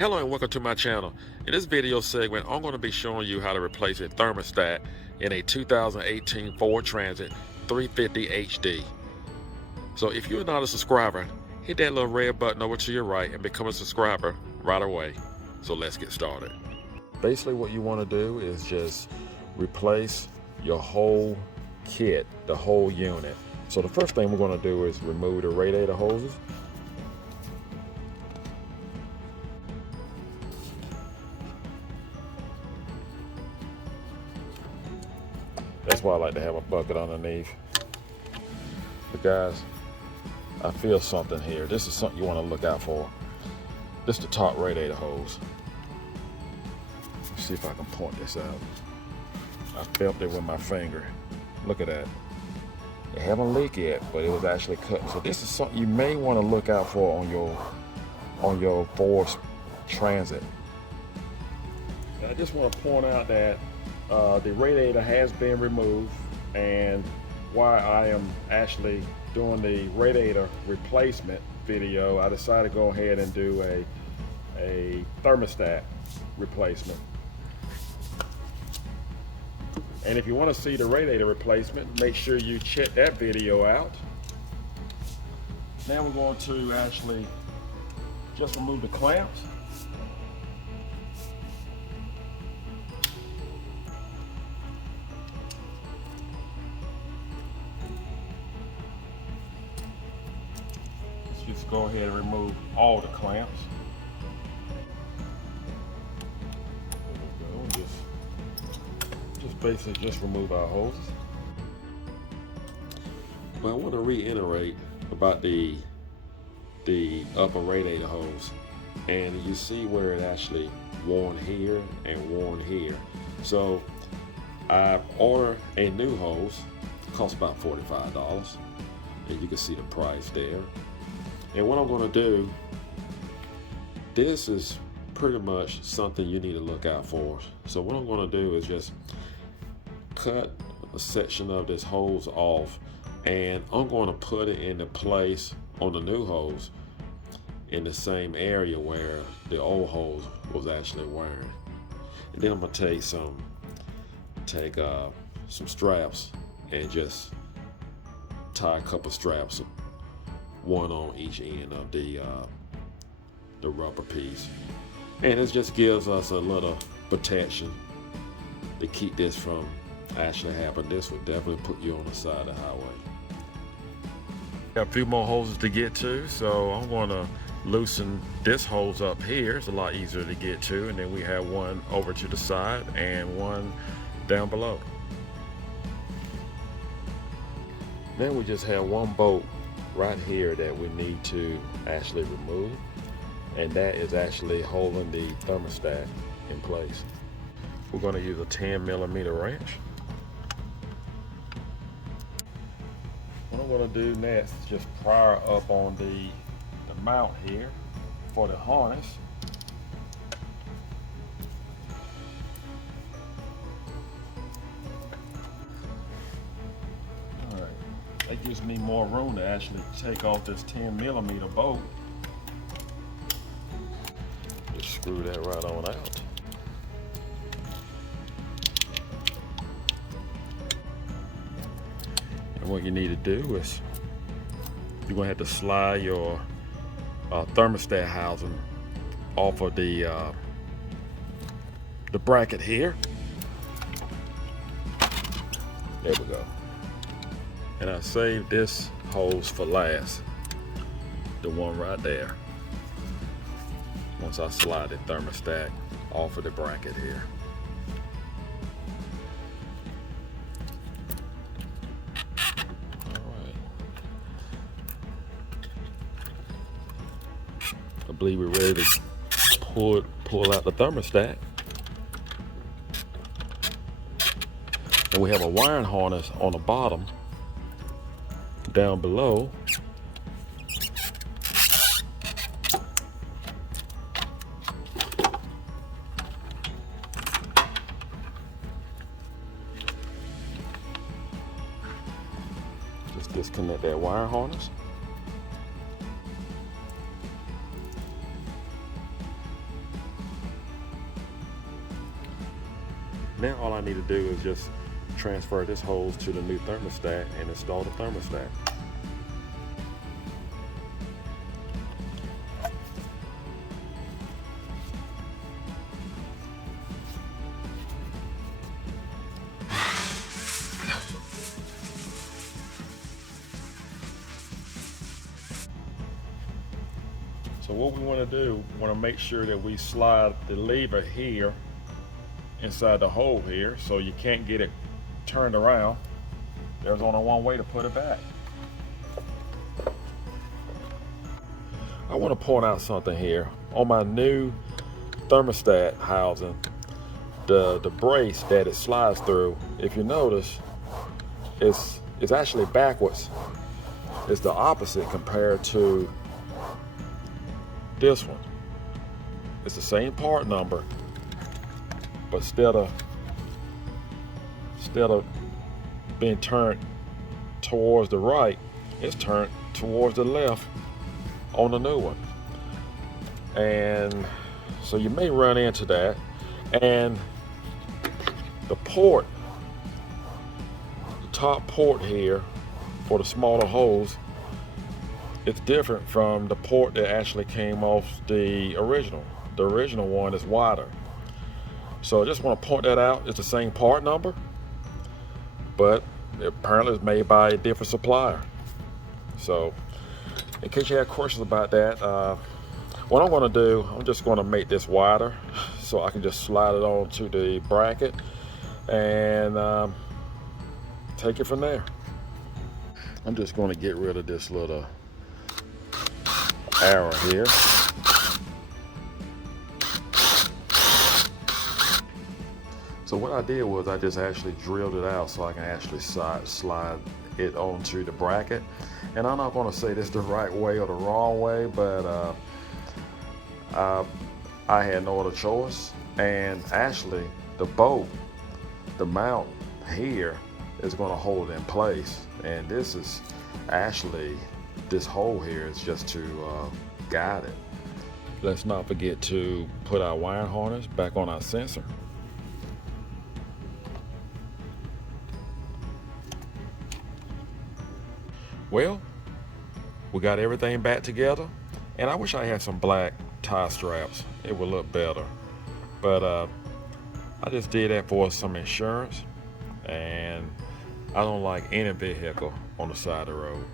Hello and welcome to my channel. In this video segment, I'm going to be showing you how to replace a thermostat in a 2018 Ford Transit 350 HD. So if you're not a subscriber, hit that little red button over to your right and become a subscriber right away. So let's get started. Basically what you want to do is just replace your whole kit, the whole unit. So the first thing we're going to do is remove the radiator hoses. That's why I like to have a bucket underneath. But guys, I feel something here. This is something you want to look out for. This is the top radiator hose. Let's see if I can point this out. I felt it with my finger. Look at that. It haven't leaked yet, but it was actually cut. So this is something you may want to look out for on your Ford Transit. I just want to point out that the radiator has been removed, and while I am actually doing the radiator replacement video, I decided to go ahead and do a thermostat replacement. And if you want to see the radiator replacement, make sure you check that video out. Now we're going to actually just remove the clamps. Just go ahead and remove all the clamps. There we go. Just basically just remove our hoses. But I want to reiterate about the upper radiator hose, and you see where it actually worn here and worn here. So I ordered a new hose. It cost about $45, and you can see the price there. And what I'm going to do, this is pretty much something you need to look out for. So what I'm going to do is just cut a section of this hose off, and I'm going to put it into place on the new hose in the same area where the old hose was actually wearing. And then I'm going to take some straps and just tie a couple straps, one on each end of the rubber piece, and it just gives us a little protection to keep this from actually happening. This would definitely put you on the side of the highway. Got a few more hoses to get to, so I'm going to loosen this hose up here. It's a lot easier to get to, and then we have one over to the side and one down below. Then we just have one bolt right here that we need to actually remove, and that is actually holding the thermostat in place. We're going to use a 10mm wrench. What I'm going to do next is just pry up on the mount here for the harness. That gives me more room to actually take off this 10mm bolt. Just screw that right on out. And what you need to do is you're going to have to slide your thermostat housing off of the bracket here. There we go. And I saved this hose for last, the one right there, once I slide the thermostat off of the bracket here. All right. I believe we're ready to pull out the thermostat. And we have a wiring harness on the bottom. Down below, just disconnect that wire harness. Now all I need to do is just transfer this hose to the new thermostat and install the thermostat. So what we want to do, we want to make sure that we slide the lever here inside the hole here, so you can't get it turned around. There's only one way to put it back. I want to point out something here. On my new thermostat housing, the brace that it slides through, if you notice, it's actually backwards. It's the opposite compared to this one. It's the same part number, but instead of being turned towards the right, it's turned towards the left on the new one. And so you may run into that. And the port, the top port here for the smaller hose, it's different from the port that actually came off the original. The original one is wider. So I just want to point that out. It's the same part number, but apparently it's made by a different supplier. So in case you have questions about that, what I'm going to do, I'm just going to make this wider so I can just slide it onto the bracket and take it from there. I'm just going to get rid of this little arrow here. So what I did was I just actually drilled it out so I can actually slide it onto the bracket. And I'm not going to say this the right way or the wrong way, but I had no other choice. And actually the bolt, the mount here is going to hold it in place. And this is actually, this hole here is just to guide it. Let's not forget to put our wire harness back on our sensor. Well, we got everything back together, and I wish I had some black tie straps. It would look better, but I just did that for some insurance, and I don't like any vehicle on the side of the road.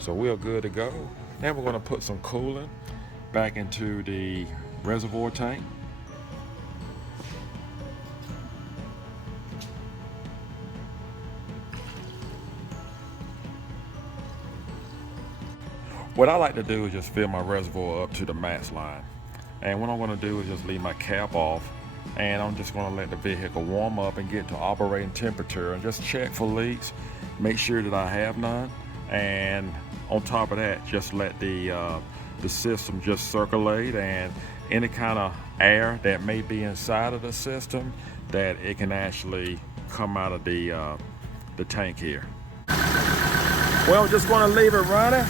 So we're good to go. Now we're going to put some coolant back into the reservoir tank. What I like to do is just fill my reservoir up to the max line. And what I'm going to do is just leave my cap off, and I'm just going to let the vehicle warm up and get to operating temperature and just check for leaks, make sure that I have none, and on top of that, just let the system just circulate, and any kind of air that may be inside of the system, that it can actually come out of the tank here. Well, I'm just going to leave it running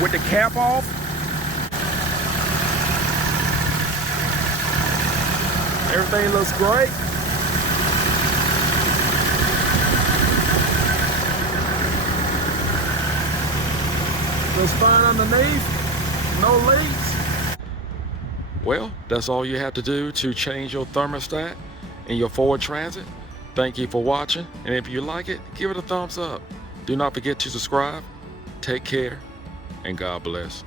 with the cap off. Everything looks great. Looks fine underneath, no leaks. Well, that's all you have to do to change your thermostat in your Ford Transit. Thank you for watching, and if you like it, give it a thumbs up. Do not forget to subscribe. Take care, and God bless.